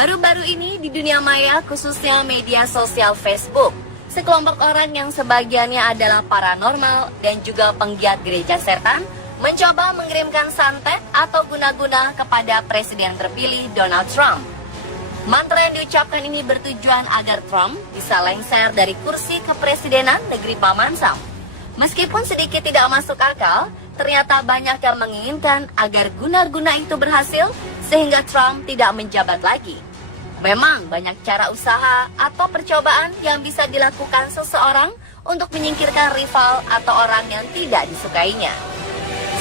Baru-baru ini di dunia maya, khususnya media sosial Facebook, sekelompok orang yang sebagiannya adalah paranormal dan juga penggiat gereja setan mencoba mengirimkan santet atau guna-guna kepada Presiden terpilih Donald Trump. Mantra yang diucapkan ini bertujuan agar Trump bisa lengser dari kursi kepresidenan negeri Paman Sam. Meskipun sedikit tidak masuk akal, ternyata banyak yang menginginkan agar guna-guna itu berhasil sehingga Trump tidak menjabat lagi. Memang banyak cara usaha atau percobaan yang bisa dilakukan seseorang untuk menyingkirkan rival atau orang yang tidak disukainya.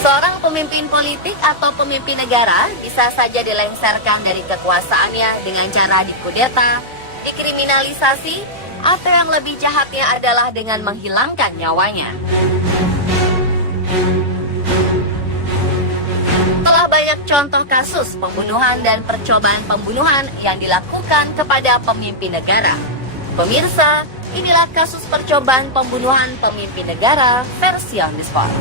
Seorang pemimpin politik atau pemimpin negara bisa saja dilengserkan dari kekuasaannya dengan cara dikudeta, dikriminalisasi, atau yang lebih jahatnya adalah dengan menghilangkan nyawanya. Telah banyak contoh kasus pembunuhan dan percobaan pembunuhan yang dilakukan kepada pemimpin negara. Pemirsa, inilah kasus percobaan pembunuhan pemimpin negara versi On The Spot.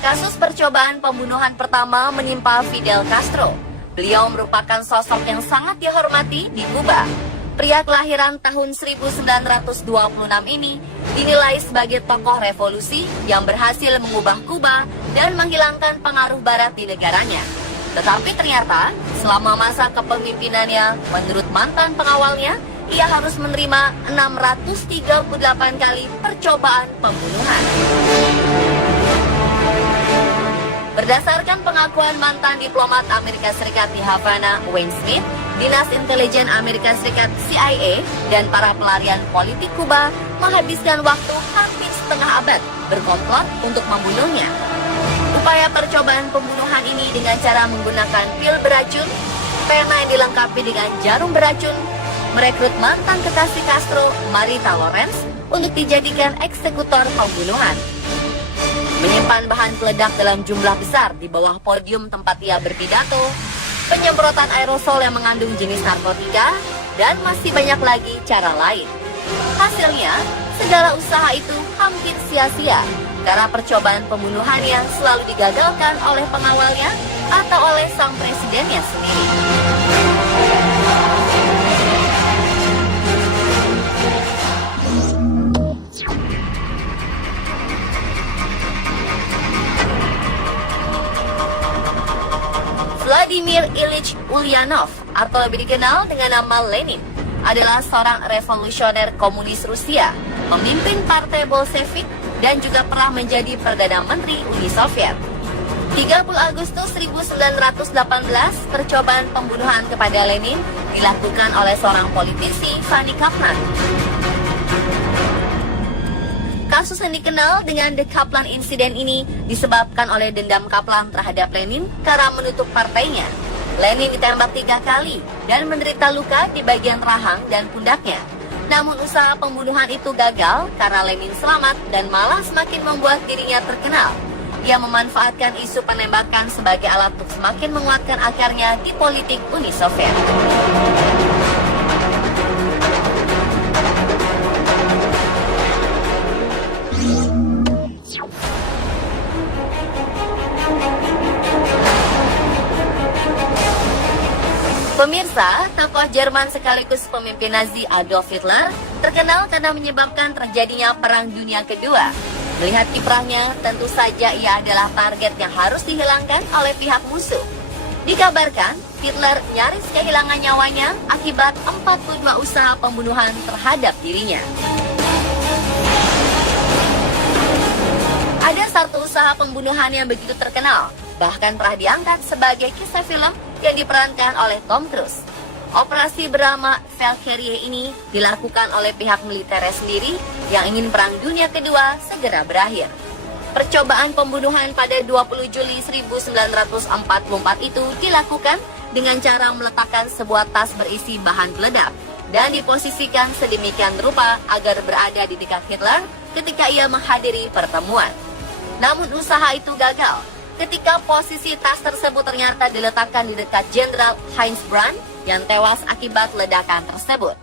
Kasus percobaan pembunuhan pertama menimpa Fidel Castro. Beliau merupakan sosok yang sangat dihormati di Kuba. Pria kelahiran tahun 1926 ini dinilai sebagai tokoh revolusi yang berhasil mengubah Kuba dan menghilangkan pengaruh barat di negaranya. Tetapi ternyata selama masa kepemimpinannya, menurut mantan pengawalnya, ia harus menerima 638 kali percobaan pembunuhan. Berdasarkan pengakuan mantan diplomat Amerika Serikat di Havana, Wayne Smith, Dinas Intelijen Amerika Serikat CIA, dan para pelarian politik Kuba menghabiskan waktu hampir setengah abad berkomplot untuk membunuhnya. Upaya percobaan pembunuhan ini dengan cara menggunakan pil beracun, pena yang dilengkapi dengan jarum beracun, merekrut mantan kekasih Castro, Marita Lawrence, untuk dijadikan eksekutor pembunuhan. Menyimpan bahan peledak dalam jumlah besar di bawah podium tempat ia berpidato, penyemprotan aerosol yang mengandung jenis narkotika, dan masih banyak lagi cara lain. Hasilnya, segala usaha itu hampir sia-sia karena percobaan pembunuhannya selalu digagalkan oleh pengawalnya atau oleh sang presidennya sendiri. Vladimir Ilyich Ulyanov, atau lebih dikenal dengan nama Lenin, adalah seorang revolusioner komunis Rusia, memimpin partai Bolshevik, dan juga pernah menjadi Perdana Menteri Uni Soviet. 30 Agustus 1918, percobaan pembunuhan kepada Lenin dilakukan oleh seorang politisi, Fanny Kaplan. Kasus yang dikenal dengan The Kaplan Incident ini disebabkan oleh dendam Kaplan terhadap Lenin karena menutup partainya. Lenin ditembak 3 kali dan menderita luka di bagian rahang dan pundaknya. Namun usaha pembunuhan itu gagal karena Lenin selamat dan malah semakin membuat dirinya terkenal. Ia memanfaatkan isu penembakan sebagai alat untuk semakin menguatkan akarnya di politik Uni Soviet. Pemirsa, tokoh Jerman sekaligus pemimpin Nazi Adolf Hitler terkenal karena menyebabkan terjadinya Perang Dunia Kedua. Melihat kiprahnya, tentu saja ia adalah target yang harus dihilangkan oleh pihak musuh. Dikabarkan, Hitler nyaris kehilangan nyawanya akibat 42 usaha pembunuhan terhadap dirinya. Ada satu usaha pembunuhan yang begitu terkenal, bahkan pernah diangkat sebagai kisah film yang diperankan oleh Tom Cruise. Operasi bernama Valkyrie ini dilakukan oleh pihak militer sendiri yang ingin Perang Dunia Kedua segera berakhir. Percobaan pembunuhan pada 20 Juli 1944 itu dilakukan dengan cara meletakkan sebuah tas berisi bahan peledak dan diposisikan sedemikian rupa agar berada di dekat Hitler ketika ia menghadiri pertemuan. Namun usaha itu gagal ketika posisi tas tersebut ternyata diletakkan di dekat Jenderal Heinz Brandt yang tewas akibat ledakan tersebut.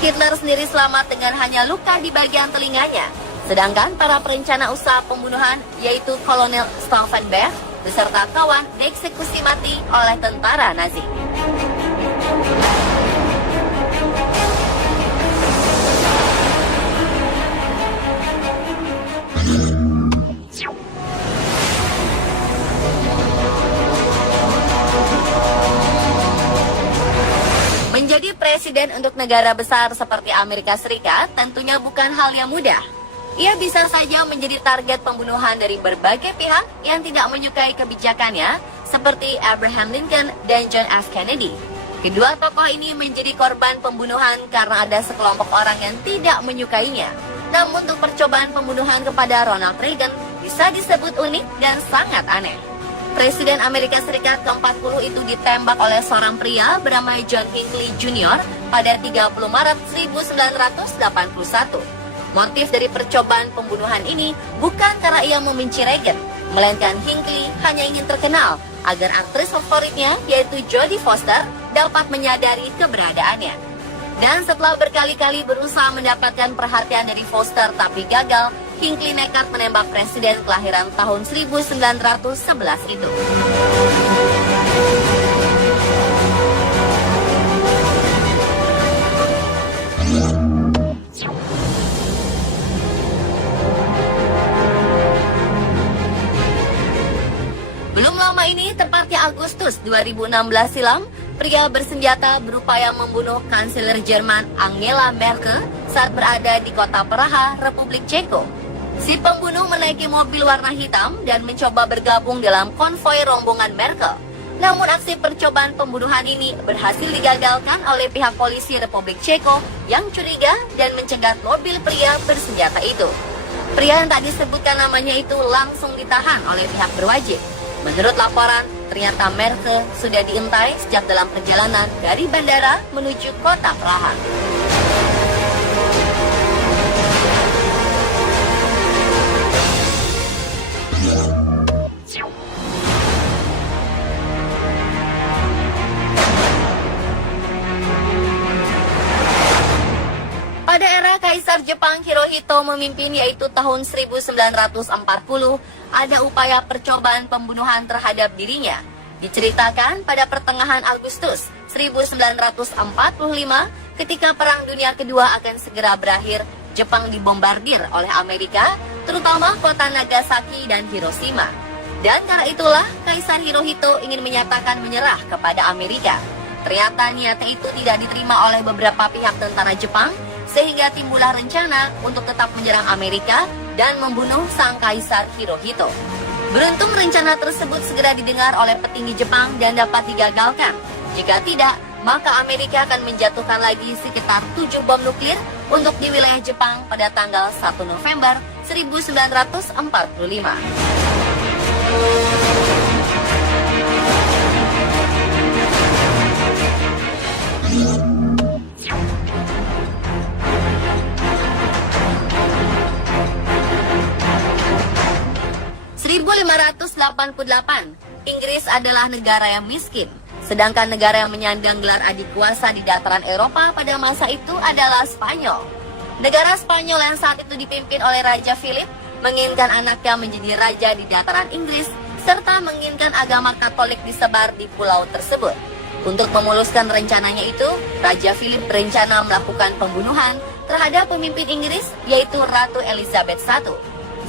Hitler sendiri selamat dengan hanya luka di bagian telinganya. Sedangkan para perencana usaha pembunuhan, yaitu Kolonel Stauffenberg beserta kawan, dieksekusi mati oleh tentara Nazi. Menjadi presiden untuk negara besar seperti Amerika Serikat tentunya bukan hal yang mudah. Ia bisa saja menjadi target pembunuhan dari berbagai pihak yang tidak menyukai kebijakannya, seperti Abraham Lincoln dan John F. Kennedy. Kedua tokoh ini menjadi korban pembunuhan karena ada sekelompok orang yang tidak menyukainya. Namun untuk percobaan pembunuhan kepada Ronald Reagan bisa disebut unik dan sangat aneh. Presiden Amerika Serikat ke-40 itu ditembak oleh seorang pria bernama John Hinckley Jr. pada 30 Maret 1981. Motif dari percobaan pembunuhan ini bukan karena ia membenci Reagan, melainkan Hinckley hanya ingin terkenal agar aktris favoritnya, yaitu Jodie Foster, dapat menyadari keberadaannya. Dan setelah berkali-kali berusaha mendapatkan perhatian dari Foster tapi gagal, Hinckley nekat menembak presiden kelahiran tahun 1911 itu. Belum lama ini, tepatnya Agustus 2016 silam, pria bersenjata berupaya membunuh Kanselir Jerman Angela Merkel saat berada di kota Praha, Republik Ceko. Si pembunuh menaiki mobil warna hitam dan mencoba bergabung dalam konvoi rombongan Merkel. Namun aksi percobaan pembunuhan ini berhasil digagalkan oleh pihak polisi Republik Ceko yang curiga dan mencegat mobil pria bersenjata itu. Pria yang tak disebutkan namanya itu langsung ditahan oleh pihak berwajib. Menurut laporan, ternyata Merkel sudah diintai sejak dalam perjalanan dari bandara menuju kota Praha. Pada era Kaisar Jepang Hirohito memimpin, yaitu tahun 1940, ada upaya percobaan pembunuhan terhadap dirinya. Diceritakan pada pertengahan Agustus 1945, ketika Perang Dunia Kedua akan segera berakhir, Jepang dibombardir oleh Amerika, terutama kota Nagasaki dan Hiroshima. Dan karena itulah Kaisar Hirohito ingin menyatakan menyerah kepada Amerika. Ternyata niatnya itu tidak diterima oleh beberapa pihak tentara Jepang, sehingga timbullah rencana untuk tetap menyerang Amerika dan membunuh sang Kaisar Hirohito. Beruntung rencana tersebut segera didengar oleh petinggi Jepang dan dapat digagalkan. Jika tidak, maka Amerika akan menjatuhkan lagi sekitar 7 bom nuklir untuk di wilayah Jepang pada tanggal 1 November 1945. Inggris adalah negara yang miskin, sedangkan negara yang menyandang gelar adik kuasa di dataran Eropa pada masa itu adalah Spanyol. Negara Spanyol yang saat itu dipimpin oleh Raja Philip menginginkan anaknya menjadi raja di dataran Inggris, serta menginginkan agama Katolik disebar di pulau tersebut. Untuk memuluskan rencananya itu, Raja Philip berencana melakukan pembunuhan terhadap pemimpin Inggris, yaitu Ratu Elizabeth I.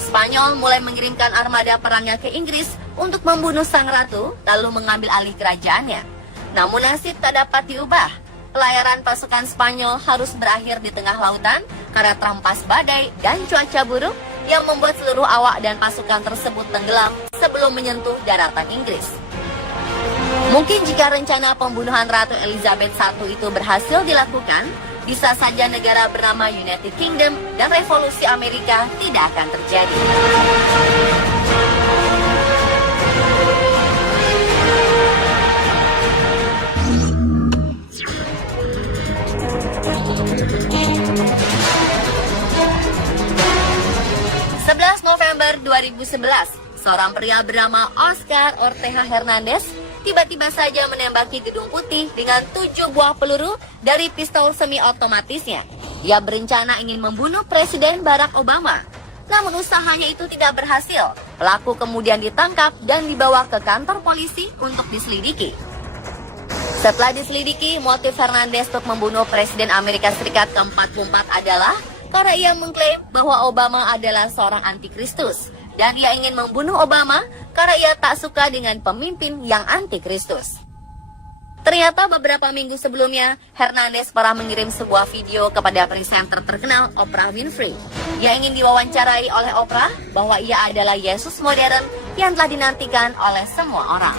Spanyol mulai mengirimkan armada perangnya ke Inggris untuk membunuh sang ratu, lalu mengambil alih kerajaannya. Namun nasib tak dapat diubah. Pelayaran pasukan Spanyol harus berakhir di tengah lautan karena terampas badai dan cuaca buruk yang membuat seluruh awak dan pasukan tersebut tenggelam sebelum menyentuh daratan Inggris. Mungkin jika rencana pembunuhan Ratu Elizabeth I itu berhasil dilakukan, bisa saja negara bernama United Kingdom dan revolusi Amerika tidak akan terjadi. November 2011, seorang pria bernama Oscar Ortega Hernandez tiba-tiba saja menembaki Gedung Putih dengan 7 buah peluru dari pistol semi-otomatisnya. Ia berencana ingin membunuh Presiden Barack Obama. Namun usahanya itu tidak berhasil. Pelaku kemudian ditangkap dan dibawa ke kantor polisi untuk diselidiki. Setelah diselidiki, motif Hernandez untuk membunuh Presiden Amerika Serikat ke-44 adalah karena ia mengklaim bahwa Obama adalah seorang antikristus. Dan ia ingin membunuh Obama karena ia tak suka dengan pemimpin yang antikristus. Ternyata beberapa minggu sebelumnya, Hernandez pernah mengirim sebuah video kepada presenter terkenal Oprah Winfrey. Ia ingin diwawancarai oleh Oprah bahwa ia adalah Yesus modern yang telah dinantikan oleh semua orang.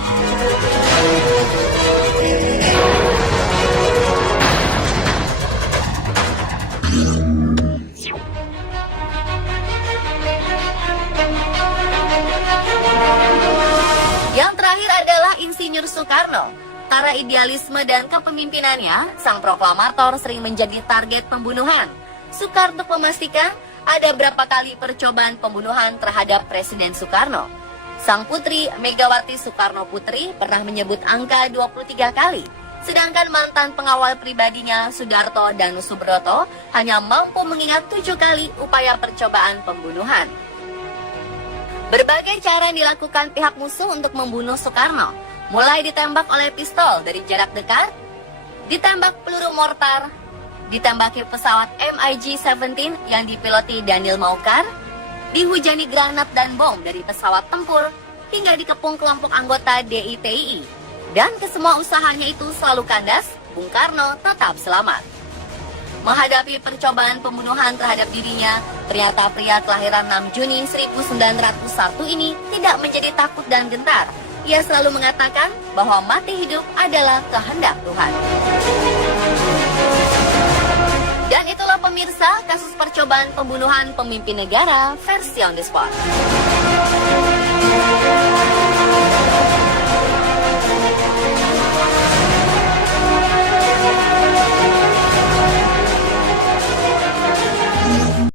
Yang terakhir adalah Insinyur Soekarno. Karena idealisme dan kepemimpinannya, sang proklamator sering menjadi target pembunuhan. Soekarno memastikan ada berapa kali percobaan pembunuhan terhadap Presiden Soekarno. Sang putri, Megawati Soekarno Putri, pernah menyebut angka 23 kali. Sedangkan mantan pengawal pribadinya, Sudarto dan Subroto, hanya mampu mengingat 7 kali upaya percobaan pembunuhan. Berbagai cara dilakukan pihak musuh untuk membunuh Soekarno, mulai ditembak oleh pistol dari jarak dekat, ditembak peluru mortar, ditembaki pesawat MiG-17 yang dipiloti Daniel Maukar, dihujani granat dan bom dari pesawat tempur, hingga dikepung kelompok anggota DITII. Dan kesemua usahanya itu selalu kandas, Bung Karno tetap selamat. Menghadapi percobaan pembunuhan terhadap dirinya, ternyata pria kelahiran 6 Juni 1901 ini tidak menjadi takut dan gentar. Ia selalu mengatakan bahwa mati hidup adalah kehendak Tuhan. Dan itulah pemirsa kasus percobaan pembunuhan pemimpin negara versi On The Spot.